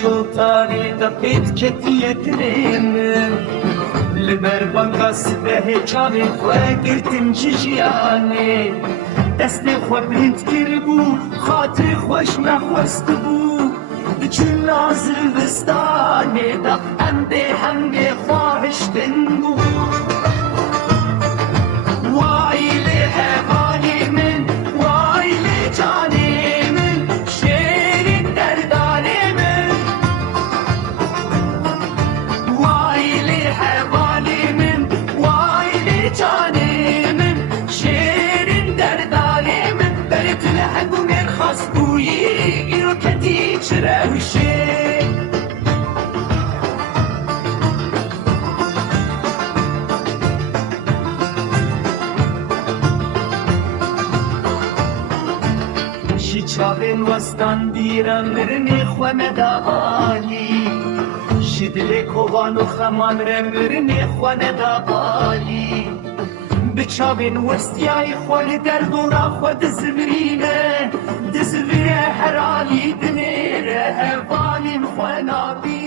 شوطانی دا پیت کتیه ترین لبر بانگا سبه چاوی خواه گرتم جیجیانه دست خواه بند کر بو خاطر خوش نخواست بو بچون نازل بستانه دا هم به خواهشتن بو وای لحوانی من وای لجانی من شیر دردانی من وای لحوانی من وای لجانی من شیر دردانی من برت لحبو من خاص بویی ایرو کتی چراوشه چاوین وستان دیرم مرنی خوانه دا آلی شدل کوان و خمان رم مرنی خوانه دا آلی بچاوین وستیای خوال درد و را خود زبرینه دزویه هر آلی دنیره هوالین خوانابی